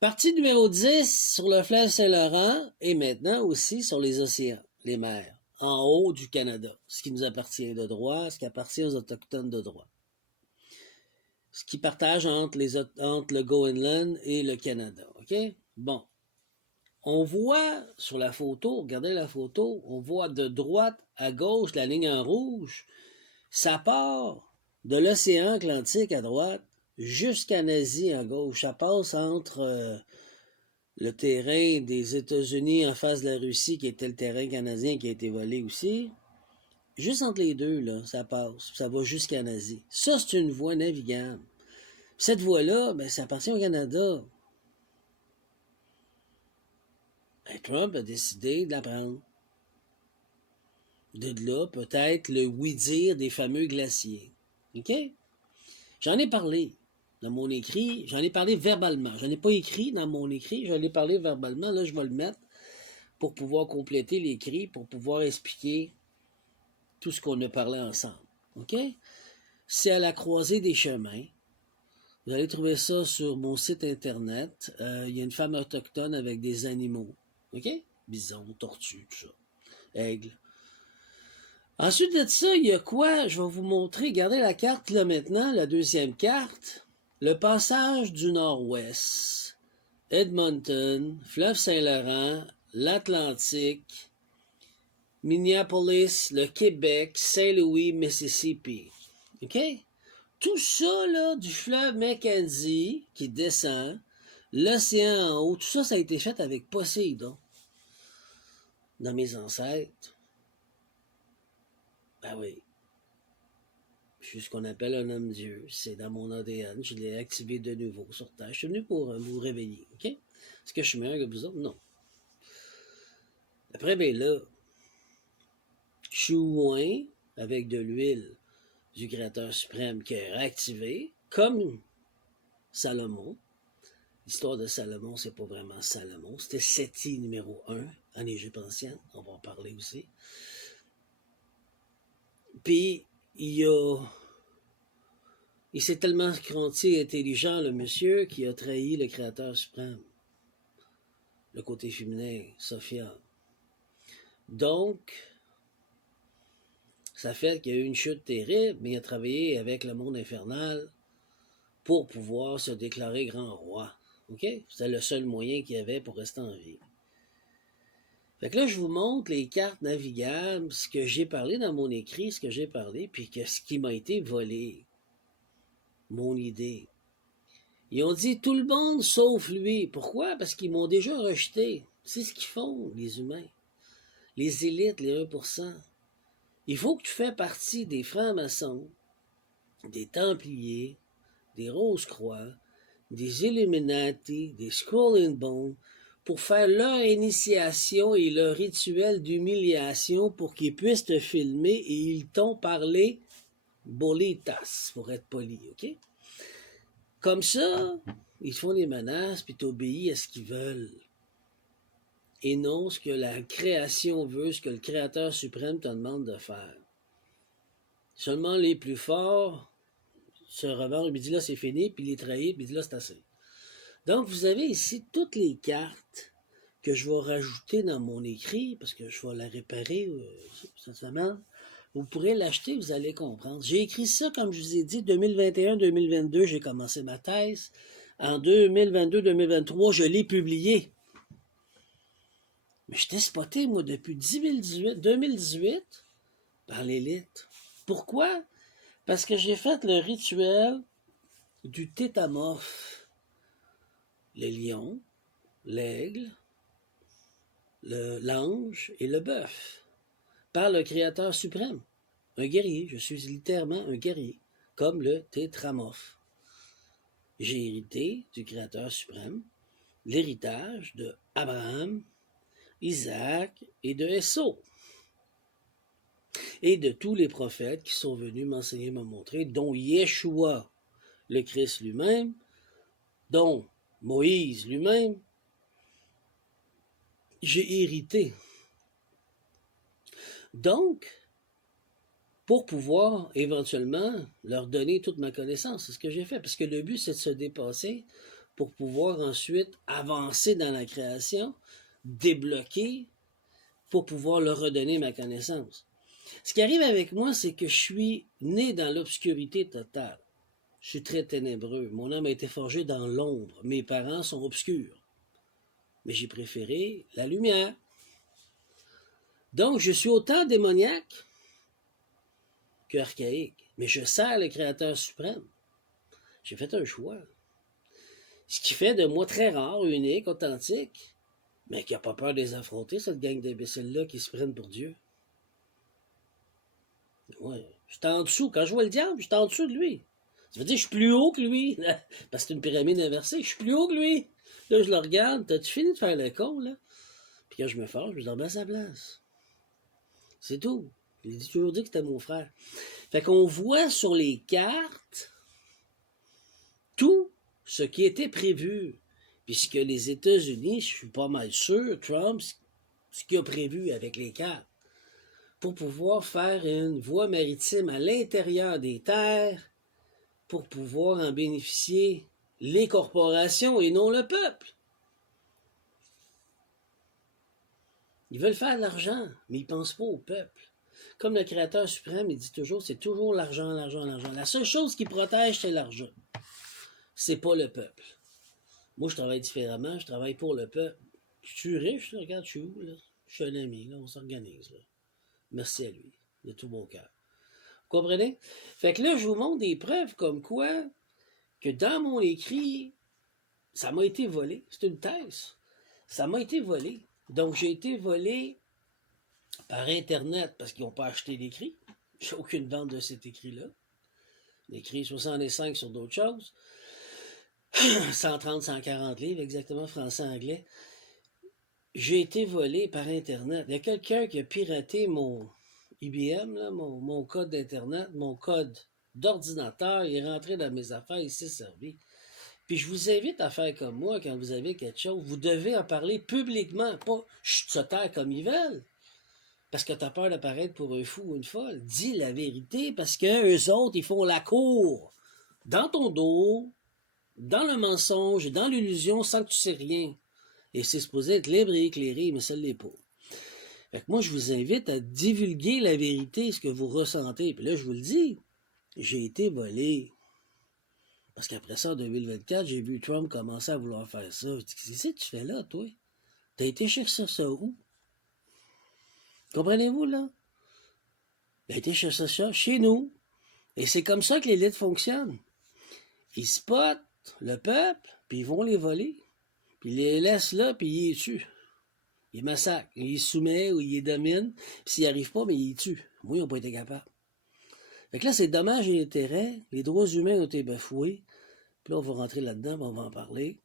Partie numéro 10 sur le fleuve Saint-Laurent et maintenant aussi sur les océans, les mers, en haut du Canada, ce qui nous appartient de droit, ce qui appartient aux Autochtones de droit, ce qui partage entre le Groenland et le Canada. OK? Bon. On voit sur la photo, regardez la photo, on voit de droite à gauche la ligne en rouge. Ça part de l'océan Atlantique à droite jusqu'en Asie à gauche. Ça passe entre le terrain des États-Unis en face de la Russie, qui était le terrain canadien qui a été volé aussi. Juste entre les deux, là, ça passe. Ça va jusqu'en Asie. Ça, c'est une voie navigable. Cette voie-là, ben, ça appartient au Canada. Ben, Trump a décidé de la prendre. De là, peut-être le oui-dire des fameux glaciers. OK? J'en ai parlé dans mon écrit. J'en ai parlé verbalement. Je n'en ai pas écrit dans mon écrit. J'en ai parlé verbalement. Là, je vais le mettre pour pouvoir compléter l'écrit, pour pouvoir expliquer tout ce qu'on a parlé ensemble. OK? C'est à la croisée des chemins. Vous allez trouver ça sur mon site internet. Il y a une femme autochtone avec des animaux. OK? Bisons, tortues, tout ça. Aigles. Ensuite de ça, il y a quoi? Je vais vous montrer. Regardez la carte là maintenant, la deuxième carte. Le passage du Nord-Ouest. Edmonton, fleuve Saint-Laurent, l'Atlantique, Minneapolis, le Québec, Saint-Louis, Mississippi. OK? Tout ça, là, du fleuve Mackenzie qui descend, l'océan en haut, tout ça, ça a été fait avec Poséidon. Dans mes ancêtres. Ben oui. Je suis ce qu'on appelle un homme-dieu. C'est dans mon ADN. Je l'ai activé de nouveau sur Terre. Je suis venu pour vous réveiller. OK? Est-ce que je suis meilleur que vous autres? Non. Après, ben là, je suis loin avec de l'huile du Créateur suprême qui est réactivé, comme Salomon. L'histoire de Salomon, c'est pas vraiment Salomon. C'était Séti numéro 1 en Égypte ancienne. On va en parler aussi. Puis, il s'est tellement cranti et intelligent, le monsieur, qui a trahi le Créateur suprême. Le côté féminin, Sophia. Donc, ça fait qu'il y a eu une chute terrible, mais il a travaillé avec le monde infernal pour pouvoir se déclarer grand roi. OK? C'était le seul moyen qu'il y avait pour rester en vie. Fait que là, je vous montre les cartes navigables, ce que j'ai parlé dans mon écrit, ce que j'ai parlé, puis ce qui m'a été volé. Mon idée. Ils ont dit tout le monde sauf lui. Pourquoi? Parce qu'ils m'ont déjà rejeté. C'est ce qu'ils font, les humains. Les élites, les 1%. Il faut que tu fasses partie des francs-maçons, des Templiers, des Rose-Croix, des Illuminati, des Skull and Bones, pour faire leur initiation et leur rituel d'humiliation pour qu'ils puissent te filmer et ils t'ont parlé bolitas, pour être poli, OK? Comme ça, ils font des menaces puis t'obéis à ce qu'ils veulent. Et non ce que la création veut, ce que le Créateur suprême te demande de faire. Seulement les plus forts se revendent, il dit là c'est fini, puis il est trahi, puis il dit là c'est assez. Donc vous avez ici toutes les cartes que je vais rajouter dans mon écrit, parce que je vais la réparer cette semaine. Vous pourrez l'acheter, vous allez comprendre. J'ai écrit ça, comme je vous ai dit, 2021-2022, j'ai commencé ma thèse. En 2022-2023, je l'ai publié. Mais j'étais spoté, moi, depuis 2018 par l'élite. Pourquoi? Parce que j'ai fait le rituel du tétamorphe. Le lion, l'aigle, l'ange et le bœuf. Par le Créateur suprême. Un guerrier. Je suis littéralement un guerrier. Comme le tétramorphe. J'ai hérité du Créateur suprême l'héritage de Abraham, Isaac et de Esau. Et de tous les prophètes qui sont venus m'enseigner, me montrer, dont Yeshua, le Christ lui-même, dont Moïse lui-même, j'ai hérité. Donc, pour pouvoir éventuellement leur donner toute ma connaissance, c'est ce que j'ai fait, parce que le but, c'est de se dépasser pour pouvoir ensuite avancer dans la création, débloquer, pour pouvoir leur redonner ma connaissance. Ce qui arrive avec moi, c'est que je suis né dans l'obscurité totale. Je suis très ténébreux. Mon âme a été forgée dans l'ombre. Mes parents sont obscurs. Mais j'ai préféré la lumière. Donc, je suis autant démoniaque que archaïque. Mais je sers le Créateur suprême. J'ai fait un choix. Ce qui fait de moi très rare, unique, authentique, mais qui n'a pas peur de les affronter, cette gang d'imbéciles-là qui se prennent pour Dieu. Ouais. Je suis en dessous. Quand je vois le diable, je suis en dessous de lui. Ça veut dire que je suis plus haut que lui. Parce que c'est une pyramide inversée. Je suis plus haut que lui. Là, je le regarde. T'as-tu fini de faire le con, là? Puis quand je me fâche, je le remets à sa place. C'est tout. J'ai toujours dit que c'était mon frère. Fait qu'on voit sur les cartes tout ce qui était prévu. Puisque les États-Unis, je suis pas mal sûr, Trump, ce qu'il a prévu avec les cartes, pour pouvoir faire une voie maritime à l'intérieur des terres, pour pouvoir en bénéficier les corporations et non le peuple. Ils veulent faire de l'argent, mais ils ne pensent pas au peuple. Comme le Créateur suprême, il dit toujours, c'est toujours l'argent, l'argent, l'argent. La seule chose qui protège, c'est l'argent. C'est pas le peuple. Moi, je travaille différemment, je travaille pour le peuple. Je suis riche, là, regarde, je suis où, là? Je suis un ami, là, on s'organise, là. Merci à lui, de tout mon cœur. Vous comprenez? Fait que là, je vous montre des preuves comme quoi que dans mon écrit, ça m'a été volé. C'est une thèse. Ça m'a été volé. Donc, j'ai été volé par Internet parce qu'ils n'ont pas acheté l'écrit. J'ai aucune vente de cet écrit-là. L'écrit 65 sur d'autres choses. 130, 140 livres, exactement, français-anglais. J'ai été volé par Internet. Il y a quelqu'un qui a piraté mon IBM, là, mon code d'Internet, mon code d'ordinateur. Il est rentré dans mes affaires, il s'est servi. Puis je vous invite à faire comme moi quand vous avez quelque chose. Vous devez en parler publiquement, pas chut, se taire comme ils veulent. Parce que tu as peur d'apparaître pour un fou ou une folle. Dis la vérité parce que eux autres, ils font la cour. Dans ton dos, dans le mensonge, dans l'illusion, sans que tu sais rien. Et c'est supposé être libre et éclairé, mais ça ne l'est pas. Fait que moi, je vous invite à divulguer la vérité, ce que vous ressentez. Puis là, je vous le dis, j'ai été volé. Parce qu'après ça, en 2024, j'ai vu Trump commencer à vouloir faire ça. Je dis, qu'est-ce que tu fais là, toi? T'as été chercher ça où? Comprenez-vous, là? T'as été chercher ça chez nous. Et c'est comme ça que l'élite fonctionne. Ils spotent le peuple, puis ils vont les voler. Puis ils les laissent là, puis ils les tuent. Ils les massacrent. Ils les soumettent ou ils les dominent. Puis s'ils n'y arrivent pas, mais ils les tuent. Moi, ils n'ont pas été capables. Fait que là, c'est dommage et intérêt. Les droits humains ont été bafoués. Puis là, on va rentrer là-dedans, on va en parler.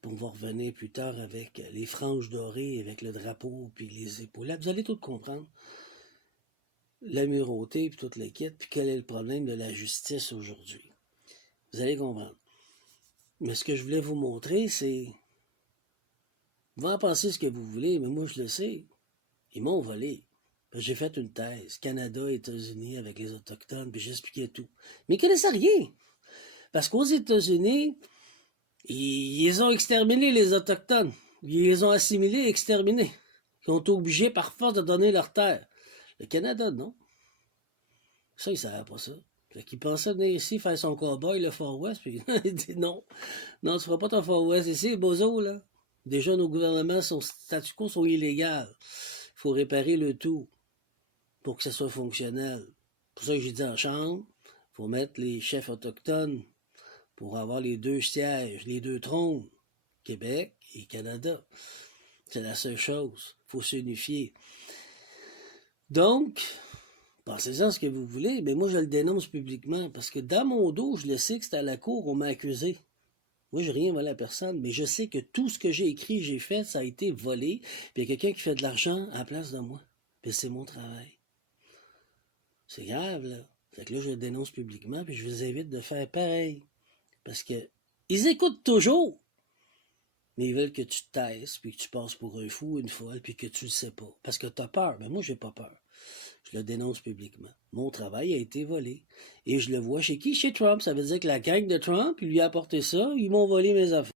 Puis on va revenir plus tard avec les franges dorées, avec le drapeau, puis les épaulettes. Vous allez tout comprendre. L'amirauté, puis toute l'équipe, puis quel est le problème de la justice aujourd'hui. Vous allez comprendre. Mais ce que je voulais vous montrer, c'est... Vous en pensez ce que vous voulez, mais moi, je le sais. Ils m'ont volé. J'ai fait une thèse, Canada, États-Unis, avec les Autochtones, puis j'expliquais tout. Mais ils ne connaissaient rien. Parce qu'aux États-Unis, ils les ont exterminés, les Autochtones. Ils les ont assimilés et exterminés. Ils ont été obligés par force de donner leur terre. Le Canada, non. Ça, ils ne savaient pas ça. Fait qu'ils pensaient venir ici faire son cow-boy, le Far West, puis il dit non. Non, tu ne feras pas ton Far West ici, bozo, là. Déjà, nos gouvernements, son statu quo sont illégaux. Il faut réparer le tout pour que ça soit fonctionnel. Pour ça que j'ai dit en chambre, il faut mettre les chefs autochtones pour avoir les deux sièges, les deux trônes, Québec et Canada. C'est la seule chose. Il faut s'unifier. Donc, pensez-en ce que vous voulez, mais moi je le dénonce publiquement parce que dans mon dos, je le sais que c'est à la cour, on m'a accusé. Moi, j'ai rien volé à personne, mais je sais que tout ce que j'ai écrit, j'ai fait, ça a été volé. Puis il y a quelqu'un qui fait de l'argent à la place de moi. Puis c'est mon travail. C'est grave, là. Fait que là, je le dénonce publiquement, puis je vous invite de faire pareil. Parce que ils écoutent toujours, mais ils veulent que tu te taisses, puis que tu passes pour un fou, une folle, puis que tu le sais pas. Parce que tu as peur. Mais moi, j'ai pas peur. Je le dénonce publiquement. Mon travail a été volé. Et je le vois chez qui? Chez Trump. Ça veut dire que la gang de Trump, il lui a apporté ça, ils m'ont volé mes affaires.